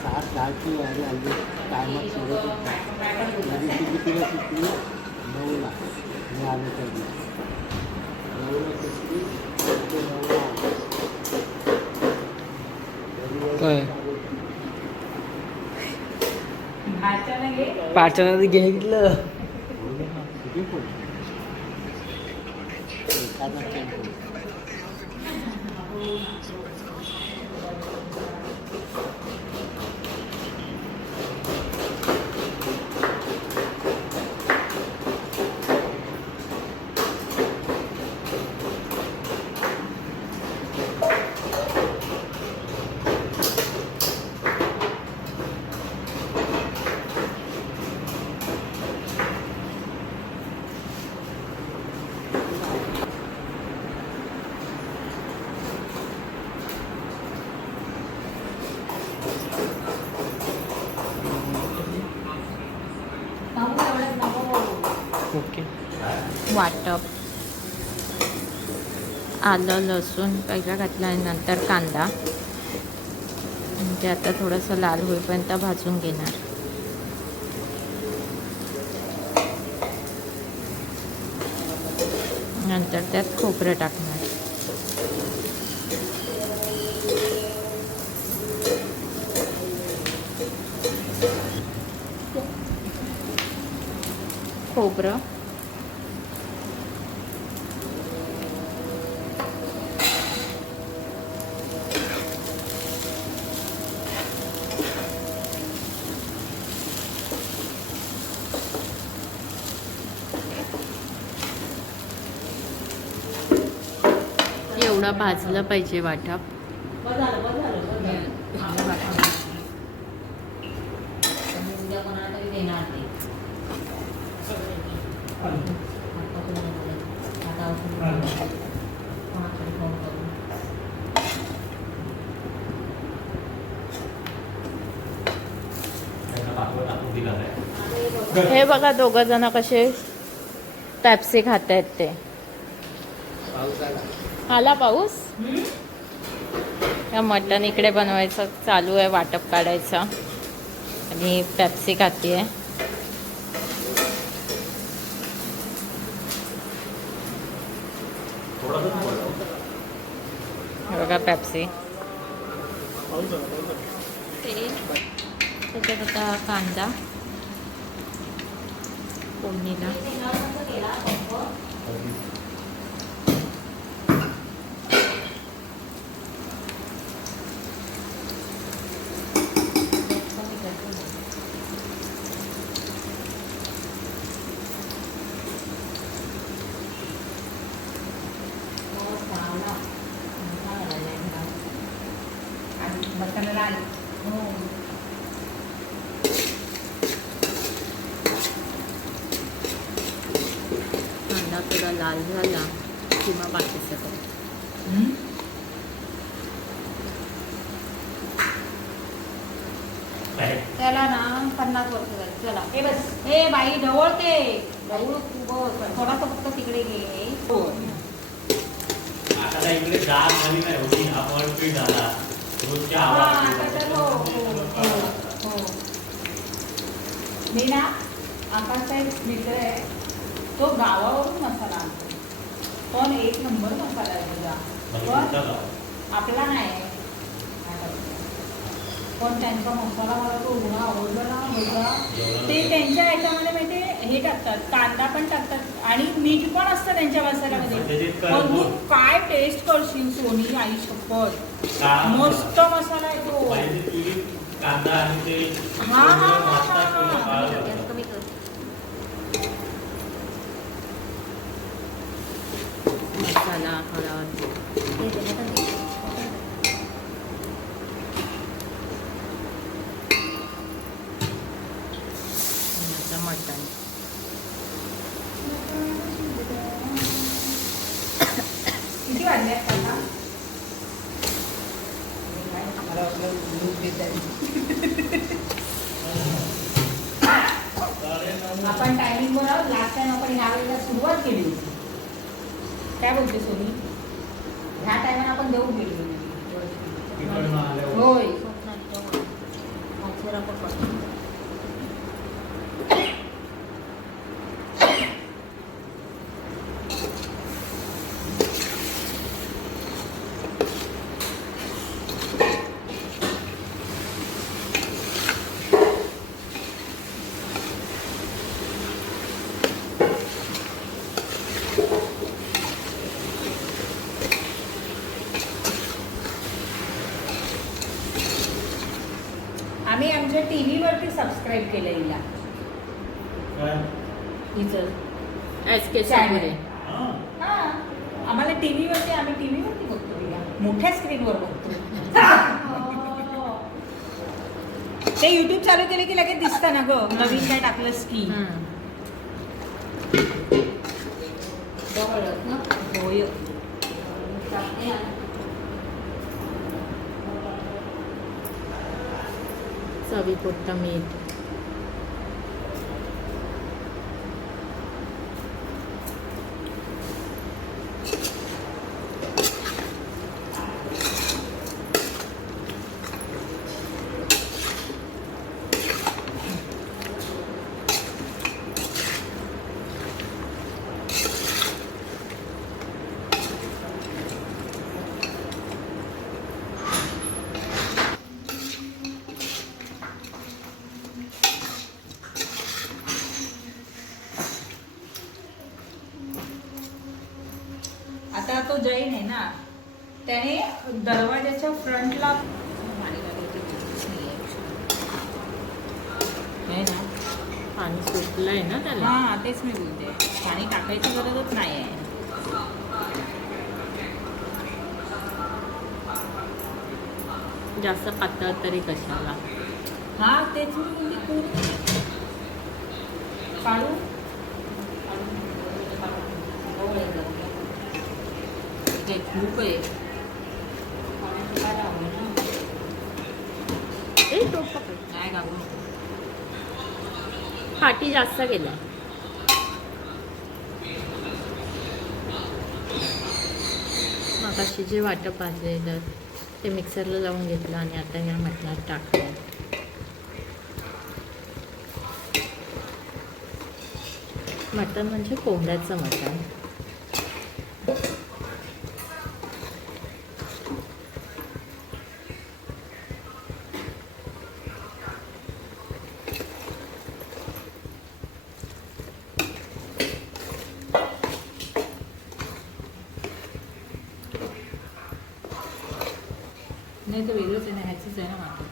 सात दहाची वारी आली टायमात सुरत कितीला सुटली 9ला मी आलो त्या दिवशी 9ला सुटली 9ला काय पाचनात घेतलं किती पण ओके वाटप आलं लसूण पहिला घातला आणि नंतर कांदा म्हणजे आता थोडंसं लाल होईपर्यंत भाजून घेणार. नंतर त्यात खोबरं टाकणार. खोबरं एवढं भाजलं पाहिजे वाटप. हे बघा दोघं जण कसे पॅप्सी खात आहेत ते. आला पाऊस. या मटण इकडे बनवायचं चालू आहे, वाटप काढायचं आणि पॅप्सी खातीये. बघा पॅप्सी. त्याच्यात आता कांदा फोडणीला कांदा थोडा लाल झाला किंवा बाकीचं त्याला ना 50 वर्ष झाली. चला हे बस. हे बाई ढवळते थोडासा फक्त तिकडे घे. आता इकडे जात झाली नाही होती आपण पीठ झाला रोजच्या मी ना आकाशचा एक मित्र आहे, तो गावावरून मसाला आणतो. पण एक नंबर मसाला आहे तुझा. पण आपला नाही. पण त्यांचा मसाला मला तो एवढा आवडला ना होता. ते त्यांच्या ह्याच्यामध्ये माहिती हे टाकतात, कांदा पण टाकतात आणि मीठ पण असतं त्यांच्या मसाल्यामध्ये. पण तू काय टेस्ट करशील सोनी, आई शपथ मस्त मसाला आहे तो. कांदा आणि ते हा हा हा मसाला हळद मटण. किती वाजले आता? आपण टायमिंग बरोबर लास्ट टाइम आपण ह्या वेळेला सुरुवात केली होती. काय बोलते सोनी? ह्या टायमाला आपण देऊन गेली होती. आम्ही आमच्या टीव्ही वरती सबस्क्राईब केलं हिला. काय? हिचं SK Channel. मध्ये. हा. हा आम्हाला टीव्हीवरती आम्ही टीव्हीवरती बघतो तिला. मोठ्या स्क्रीनवर बघतो. ते युट्यूब चालू केले की लगेच दिसतं ना ग नवीन काय टाकलंस की. होय. चवीपुरतं मीठ. आता तो जैन आहे ना त्याने दरवाजाच्या फ्रंटला आहे ना. पाणी सुटलंय ना त्याला. हा तेच मी बोलते पाणी टाकायची गरजच नाही आहे. जास्त पातळ तरी कशाला. हा तेच मी बोलते पूर्ण काढू ते खूप आहे. तो पकड. नाही घालू. फाटी जास्त गेला. मगाशी जे वाटप भाजलेलं ते मिक्सरला लावून घेतलं आणि आता ह्या मटणात टाकलं. मटण म्हणजे कोंबड्याचं मटण. नाही तर वेगळंच आहे ना ह्याचंच आहे ना माझं.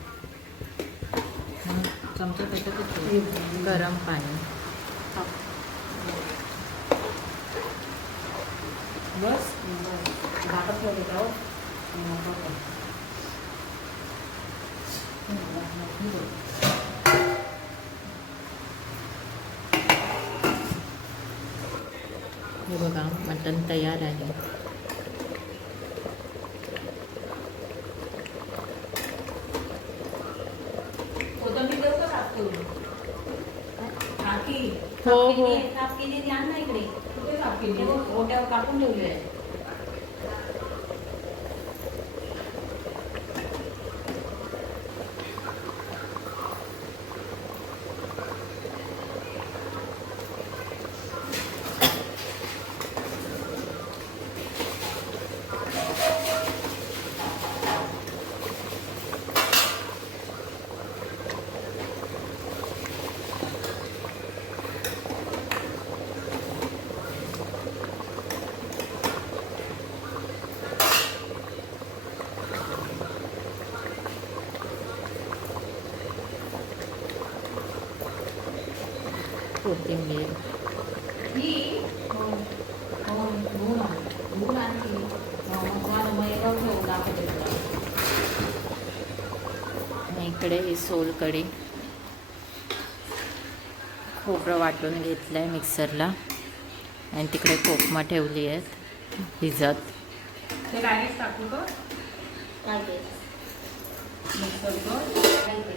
चमचा त्याच्यातच ठेव. गरम पाणी. बस भाकत ठेवले का हे बघा मटण तयार आहे. कोथिंबीर देऊ का साफ करून? काकी हो हो. साफ केली ती आण ना इकडे. कुठे साफ केली? ओट्यावर कापून ठेवली आहे. कोथिंबीर. ही हो हो धुवून आणली. मग एवढं ठेवून दाखवते तुला. आणि इकडे ही सोलकढी. खोबरं वाटून घेतलं आहे मिक्सरला आणि तिकडे कोकमा ठेवली आहेत भिजत. ते डायरेक्ट टाकू का? काय ते मिक्सर कर. काय ते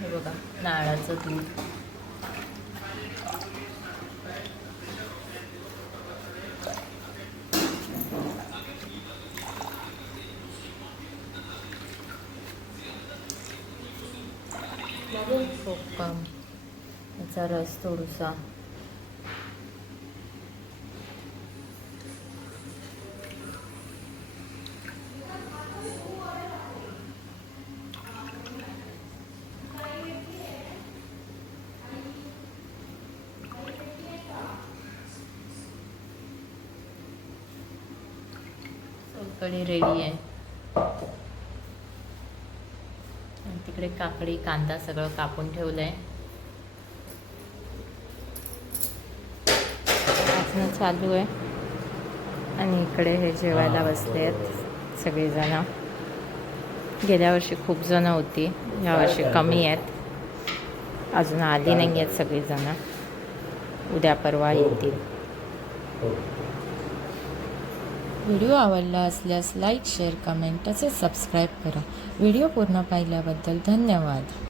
हे बघा नारळाचं दूध. कोकम, याचा रस थोडासा. सोलकढी रेडी आहे. आणि तिकडे काकडी कांदा सगळं कापून ठेवलंय. वाचणं चालू आहे. आणि इकडे हे जेवायला बसले आहेत सगळेजण. गेल्या वर्षी खूप जण होती, यावर्षी कमी आहेत. अजून आली नाही आहेत सगळेजण. उद्या परवा येतील. व्हिडिओ आवडला असल्यास लाईक, शेअर, कमेंट तसेच सबस्क्राईब करा. व्हिडिओ पूर्ण पाहिल्याबद्दल धन्यवाद.